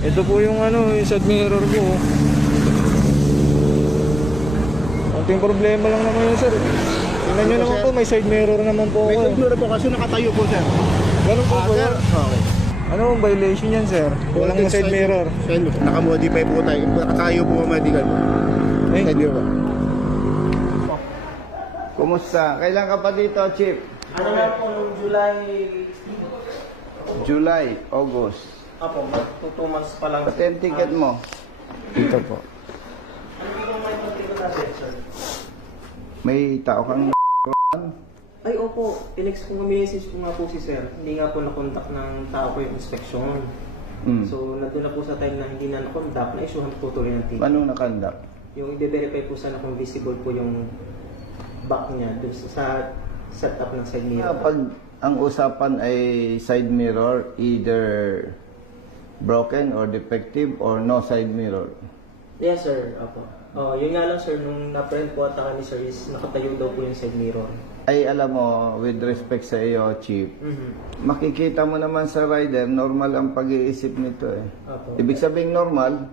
Ito po yung ano, yung side mirror ko. Konting problema lang naman yun, sir. Tingnan nyo naman po, may side mirror naman po May ako. side mirror po kasi nakatayo po, sir. Ganun po po Sir. yan. Okay. Ano ang violation yan, sir? Walang side mirror. Nakamodify po tayo. Nakatayo po medical po. Eh, Side mirror po. Kumusta? Kailan ka pa dito, Chief? Ano na po, nung July, July, August. apo, mag 2 months pa lang. Pati ang ticket mo. dito po. Ano po may pagtiko natin, sir? May tao kang Ay, opo, tinext ko message ko nga po si sir. Hindi nga po nakontak ng tao ko yung inspection. So, nandun na po sa time na hindi na nakontak, na-issuehan po tuloy ng ticket. Anong nakandak? Yung i-verify po sana kung visible po yung back niya dun sa setup ng side mirror. Pag ang usapan ay side mirror, either broken or defective or no side mirror. Yes, sir. Apo. Yun nga lang, sir, nung na-print po ata ni sir is nakatayo daw po yung side mirror. Ay alam mo, with respect sa iyo, Chief, makikita mo naman sa rider, normal ang pag-iisip nito eh. Apo. Ibig sabihin normal,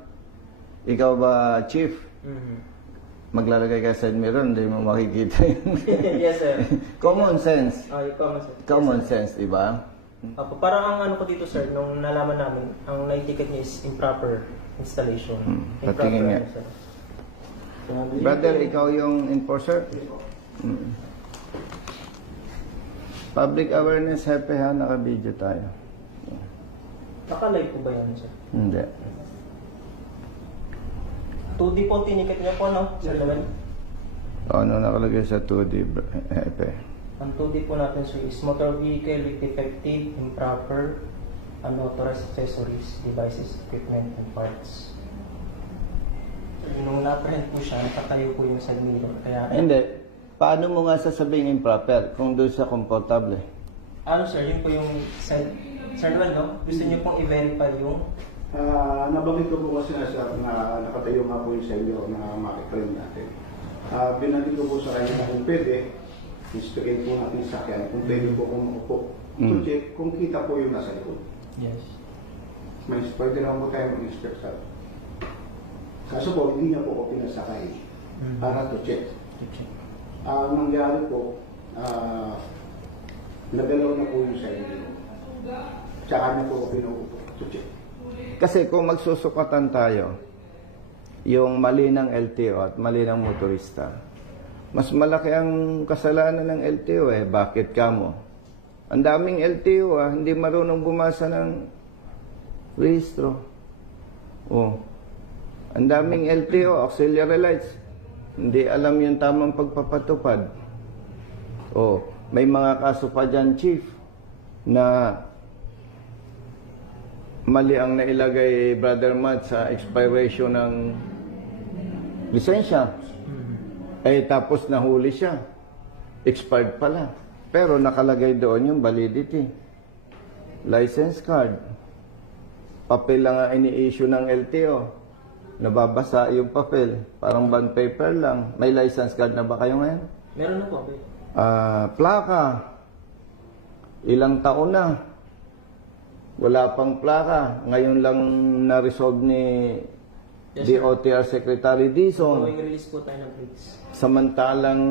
ikaw ba, Chief, maglalagay ka sa side mirror, hindi mo makikita yun. Yes, sir. Common sense. Yung common sense. Common sense, di ba? Apo, parang ang ano ko dito, sir, nung nalaman namin, ang nai-ticket niya is improper installation. Patingin nga. Ano, sir. Brother, ikaw yung enforcer? Public awareness, happy ha, naka-video tayo. Naka-live po ba yan, sir? Hindi. 2D po tiniket niya po, no? Sir naman. Ano nakalagay sa 2D, happy? Ang 2D po natin, sir, is motor vehicle with defective, improper, unauthorized accessories, devices, equipment, and parts. Nung na-print po siya, nakatayo po yung side mirror. Kaya, Hindi. Paano mo nga sasabihin improper kung doon sa komportable? ano, sir, yun po yung side. Sir naman, no? Gusto niyo pong i-verify yung Nabanggit ko po kasi na sir na nakatayo nga po yung sa inyo na makikrim natin. Binanggit ko po sa kanya na kung pwede, inspectate po natin sa sakyan kung pwede po kung maupo. To check kung kita po yung nasa likod. Yes. May pwede naman po tayo mag-inspect sa kaso po, hindi niya po ako pinasakay para to check. Ang nangyari po, nagalaw na po yung sa inyo. Tsaka niya po ako pinuupo to check. Kasi kung magsusukatan tayo, yung mali ng LTO at mali ng motorista, mas malaki ang kasalanan ng LTO eh. Bakit ka mo? Ang daming LTO hindi marunong bumasa ng rehistro. Oh. Ang daming LTO, auxiliary lights. Hindi alam yung tamang pagpapatupad. Oh, may mga kaso pa dyan, Chief, na mali ang nailagay Brother Matt sa expiration ng lisensya. Tapos nahuli siya. Expired pala. Pero nakalagay doon yung validity. License card. Papel lang ang ini-issue ng LTO. Nababasa yung papel. Parang bond paper lang. May license card na ba kayo ngayon? Meron na po, okay. Plaka. Ilang taon na. Wala pang plaka. Ngayon lang na-resolve ni Yes, sir. DOTR Secretary Dizon. Going release po tayo ng plates. Samantalang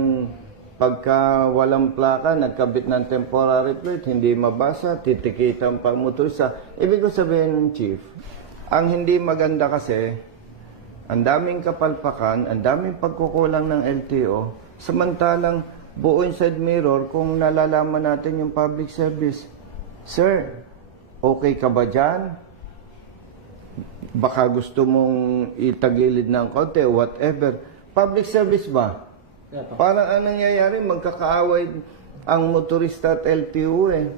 pagka walang plaka, nagkabit ng temporary plate, hindi mabasa, titikitan pa motorista. Ibig ko sabihin, Chief, ang hindi maganda kasi, ang daming kapalpakan, ang daming pagkukulang ng LTO, samantalang buo yung side mirror kung nalalaman natin yung public service. Sir, okay ka ba dyan? Baka gusto mong itagilid ng konti, whatever. Public service ba? Parang anong nangyayari, magkakaaway ang motorista at LTO eh.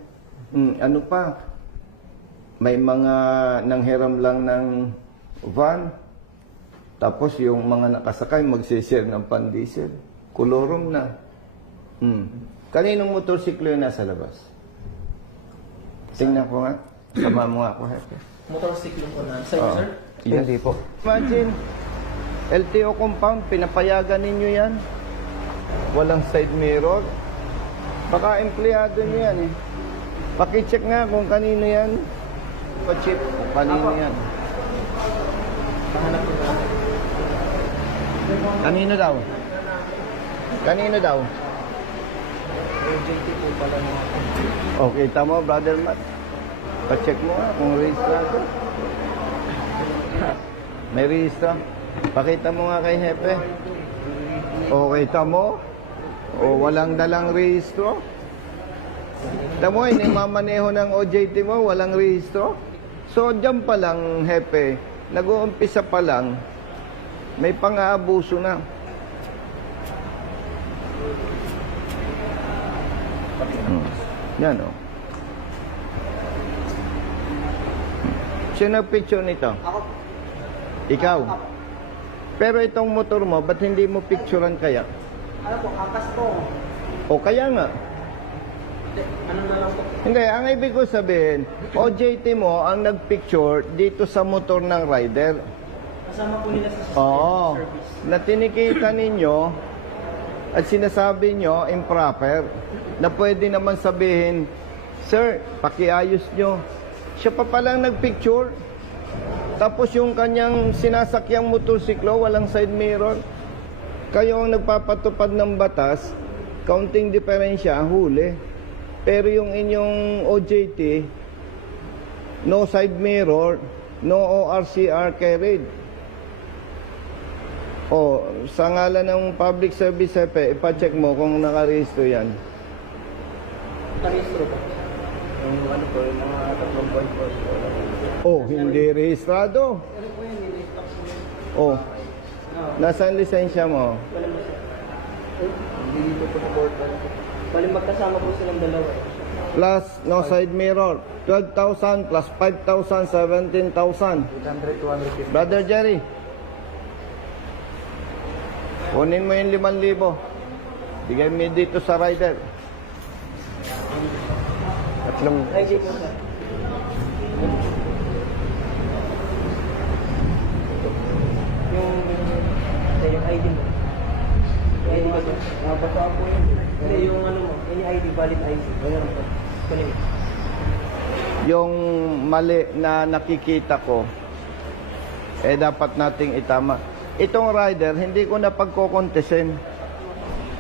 Ano pa? May mga nanghiram lang ng van, tapos yung mga nakasakay magsishare ng pan-diesel. Kolorom na. Kaninong motorsiklo yung nasa labas? Tingnan ko nga. Sama mo nga ako, Hepe. Motorcycle po na. Sa'yo, sir? Yes. Hindi po. Imagine, LTO compound, pinapayagan ninyo yan. Walang side mirror. Baka empleyado nyo yan eh. Pakicheck nga kung kanino yan. Pa-chip, kung kanino yan. Pahanap po natin. Kanino daw? Kanino daw? OJT po pala mga Okay, tama brother Matt. Pa-check mo nga kung rehistrado. May rehistro. Pakita mo nga kay Hepe. Okay, tamo. O walang dalang rehistro. Tamo, inimamaneho ng OJT mo, walang rehistro. So, dyan pa lang, Hepe, nag-uumpisa pa lang, may pang-aabuso na. Yan, o. Sino nag-picture nito? Ako. Ikaw. Pero itong motor mo, ba't hindi mo picturean kaya? Ano po, akas po. O kaya nga. Ano na lang po? Hindi, ang ibig ko sabihin, OJT mo ang nagpicture dito sa motor ng rider. Kasama po nila sa Oo. service. Na tinikita ninyo at sinasabi nyo improper na pwede naman sabihin, Sir, pakiayos nyo. Siya pa palang nagpicture. Tapos yung kanyang sinasakyang motorsiklo, walang side mirror. Kayo ang nagpapatupad ng batas, kaunting diferensya, huli. Pero yung inyong OJT, no side mirror, no ORCR carried. O, sa ngalan ng public service, ipacheck mo kung nakarehistro yan. Parehistro po. Yung ano po, yung mga tatlong point po. Oh, hindi rehistrado. Ano po yun, nilistop po yun. Oh, nasaan lisensya mo? Wala mo siya. Hindi dito po sa board. Bali magkasama po silang dalawa eh. Plus, no side mirror. 12,000 plus 5,000, 17,000. 800, 250. Brother Jerry, kunin mo yung 5,000. Bigay mo dito sa rider. Tatlong... ID po sir. Yung ID mo. Yung ID ba ito? Basta po yun. Hindi, yung ano mo. Any ID, valid ID. Ganyan po. Kunin. Yung mali na nakikita ko, dapat nating itama. Itong rider, hindi ko na pagkokontesin.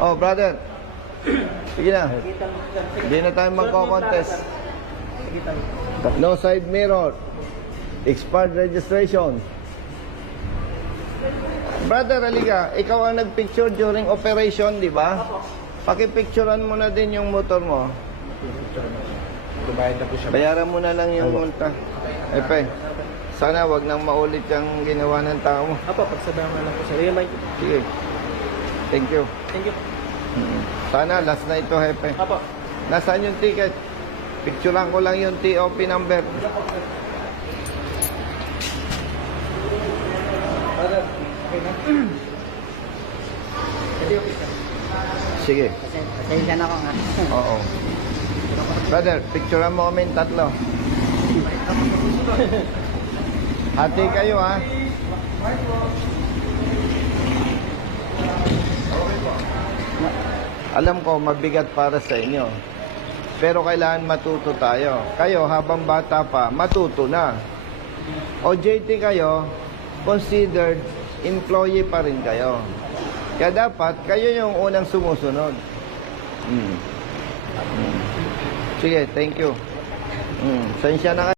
Oh, brother. Sige na. Kita mo sir. Sige. Hindi na tayo magkocontest. Kita mo. No side mirror. Expired registration. Brother Aliga, ikaw ang nagpicture during operation, di ba? Pakipicturean mo na din yung motor mo. Dumayad na po siya. Bayaran mo na lang yung multa. Epe, sana wag nang maulit yung ginawa ng tao. Apo, pagsabihan lang po sir. Remind. Sige. Thank you. Thank you. Sana last na ito, Hepe. Apo. Nasaan yung ticket? Picturean ko lang yung TOP number. Brother, okay na? Hindi, okay sir. Sige. Pasensya na ako nga. Oo. Brother, picturean mo kami yung tatlo. Hati kayo, ha? Alam ko, mabigat para sa inyo. Pero kailangan matuto tayo. Kayo, habang bata pa, matuto na. OJT kayo, considered employee pa rin kayo. Kaya dapat, kayo yung unang sumusunod. Sige, thank you. Sensya na kayo.